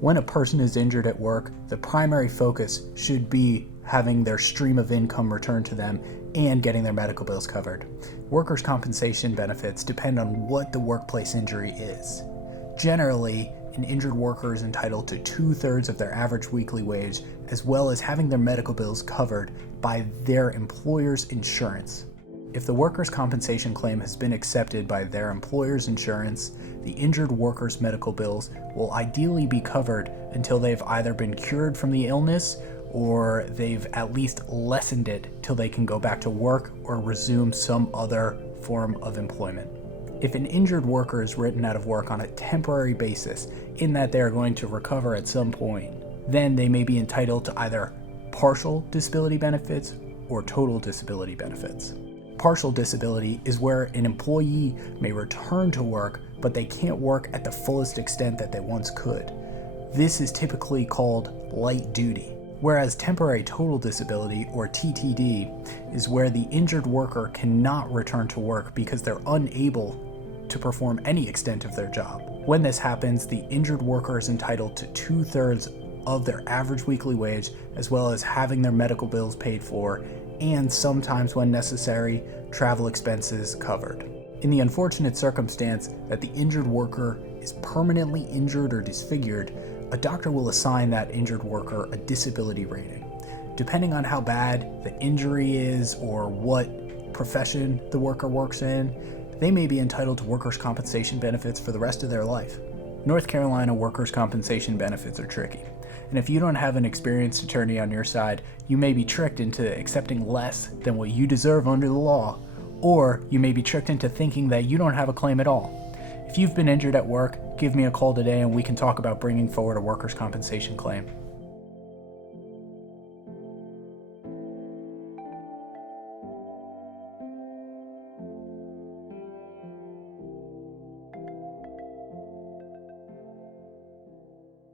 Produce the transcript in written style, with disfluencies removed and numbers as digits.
When a person is injured at work, the primary focus should be having their stream of income returned to them and getting their medical bills covered. Workers' compensation benefits depend on what the workplace injury is. Generally, an injured worker is entitled to 2/3 of their average weekly wage, as well as having their medical bills covered by their employer's insurance. If the workers' compensation claim has been accepted by their employer's insurance, the injured worker's medical bills will ideally be covered until they've either been cured from the illness or they've at least lessened it till they can go back to work or resume some other form of employment. If an injured worker is written out of work on a temporary basis, in that they are going to recover at some point, then they may be entitled to either partial disability benefits or total disability benefits. Partial disability is where an employee may return to work, but they can't work at the fullest extent that they once could. This is typically called light duty. Whereas temporary total disability, or TTD, is where the injured worker cannot return to work because they're unable to perform any extent of their job. When this happens, the injured worker is entitled to 2/3 of their average weekly wage, as well as having their medical bills paid for, and sometimes when necessary, travel expenses covered. In the unfortunate circumstance that the injured worker is permanently injured or disfigured, a doctor will assign that injured worker a disability rating. Depending on how bad the injury is or what profession the worker works in, they may be entitled to workers' compensation benefits for the rest of their life. North Carolina workers' compensation benefits are tricky, and if you don't have an experienced attorney on your side, you may be tricked into accepting less than what you deserve under the law, or you may be tricked into thinking that you don't have a claim at all. If you've been injured at work, give me a call today and we can talk about bringing forward a workers' compensation claim.